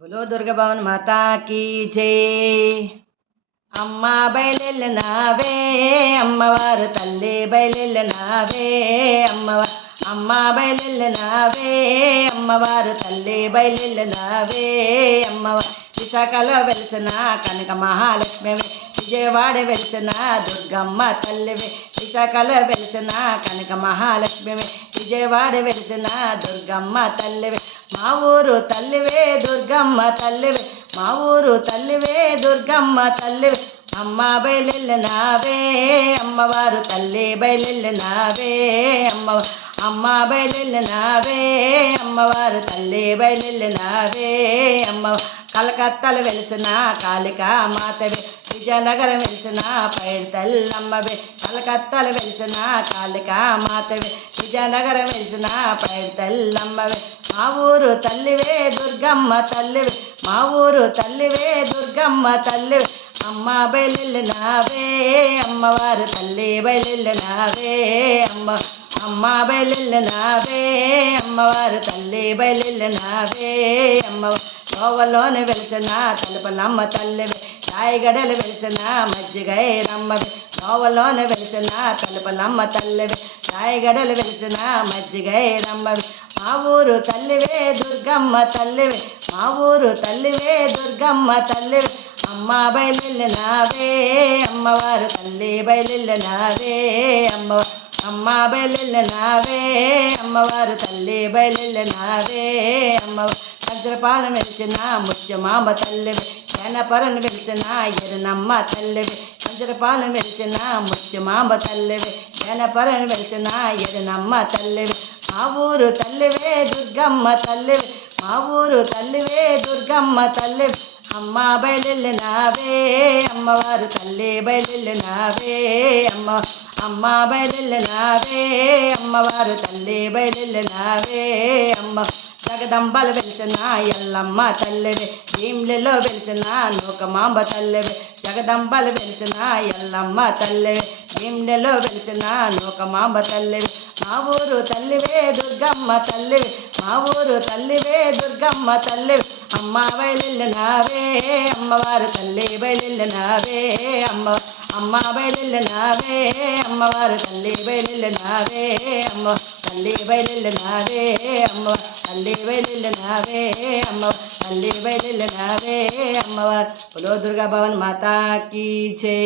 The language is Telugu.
బోలో దుర్గా భవన్ మాతా కీ జై. అమ్మ బయలెళ్ళినావే అమ్మవారు తల్లి బయలెళ్ళినావే అమ్మవారు. అమ్మ బయలెళ్ళినావే అమ్మవారు తల్లి బయలెళ్ళినావే అమ్మవారు. విశాఖలో వెలిసిన కనక మహాలక్ష్మివి, విజయవాడ వెలిసిన దుర్గమ్మ తల్లివి. విశాఖలో వెలిసిన కనక మహాలక్ష్మివి, విజయవాడ వెలిసిన దుర్గమ్మ తల్లివి. మా ఊరు తల్లివే దుర్గమ్మ తల్లివి, మా ఊరు తల్లివే దుర్గమ్మ తల్లివి. అమ్మ బయలెళ్ళినావే అమ్మవారు తల్లి బయలెళ్ళినావే అమ్మవారు. అమ్మ బయలెళ్ళినావే అమ్మవారు తల్లి బయలెళ్ళినావే అమ్మవారు. కలకత్తాలు వెలిసిన కాళికా మాతవి, విజయనగరం వెలిసిన పైడి తల్లమ్మవి. కలకత్తాలు వెలిసిన కాళికా మాతవి, విజయనగరం వెలిసిన పైడి తల్లమ్మవి. మా ఊరు తల్లివే దుర్గమ్మ తల్లివి, మా ఊరు తల్లివే దుర్గమ్మ తల్లివి. అమ్మ బయలెళ్ళినావే అమ్మవారు తల్లి బయలెళ్ళినావే అమ్మ. అమ్మ బయలెళ్ళినావే అమ్మవారు తల్లి బయలెళ్ళినావే అమ్మ. గోవలోని వెలిసిన తలుపులమ్మ తల్లివి, రాయిగడలు వెలిసిన మజ్జిగై రమ్మవి. గోవలోని వెలిసిన తలుపులమ్మ తల్లివి, రాయిగడలు వెలిసిన మజ్జిగై రమ్మవి. మా ఊరు తల్లివే దుర్గమ్మ తల్లివి, మా ఊరు తల్లివే దుర్గమ్మ తల్లివి. అమ్మ బయలెళ్ళినావే అమ్మవారు తల్లి బయలెళ్ళినావే అమ్మ. అమ్మ బయలెళ్ళినావే అమ్మవారు తల్లి బయలెళ్ళినావే అమ్మ. వజ్రపాలెం వెలిసిన ముత్యమాంబ తల్లివి, జనపరను వెలిసిన ఎరునమ్మ తల్లివి. వజ్రపాలెం వెలిసిన ముత్యమాంబ తల్లివి, జనపరను వెలిసిన ఎరునమ్మ తల్లివి. మా ఊరు తల్లివే దుర్గమ్మ తల్లివి, మా ఊరు తల్లివే దుర్గమ్మ తల్లివి. అమ్మ బయలెళ్ళినావే అమ్మవారు తల్లి బయలెళ్ళినావే అమ్మ. అమ్మ బయలెళ్ళినావే అమ్మవారు తల్లి బయలెళ్ళినావే అమ్మ. జగదంబలు వెలిసిన ఎల్లమ్మ తల్లివి, భీమ్లలో వెలిసిన నూకమాంబ తల్లివి. జగదంబలు వెలిసిన ఎల్లమ్మ తల్లివి, భీమ్లలో వెలిసిన నూకమాంబ తల్లివి. మా ఊరు తల్లివే దుర్గమ్మ తల్లివి, మా ఊరు తల్లివే దుర్గమ్మ తల్లివి. అమ్మ బయలెళ్ళినావే అమ్మవారు తల్లి బయలెళ్ళినావే అమ్మ. అమ్మ బయలెళ్ళినావే అమ్మవారు తల్లి బయలెళ్ళినావే అమ్మ. తల్లి బయలెళ్ళినావే అమ్మ, తల్లి బయలెళ్ళినావే అమ్మ, తల్లి బయలెళ్ళినావే అమ్మవారు. బోలో దుర్గా భవన్ మాతా కీ జై.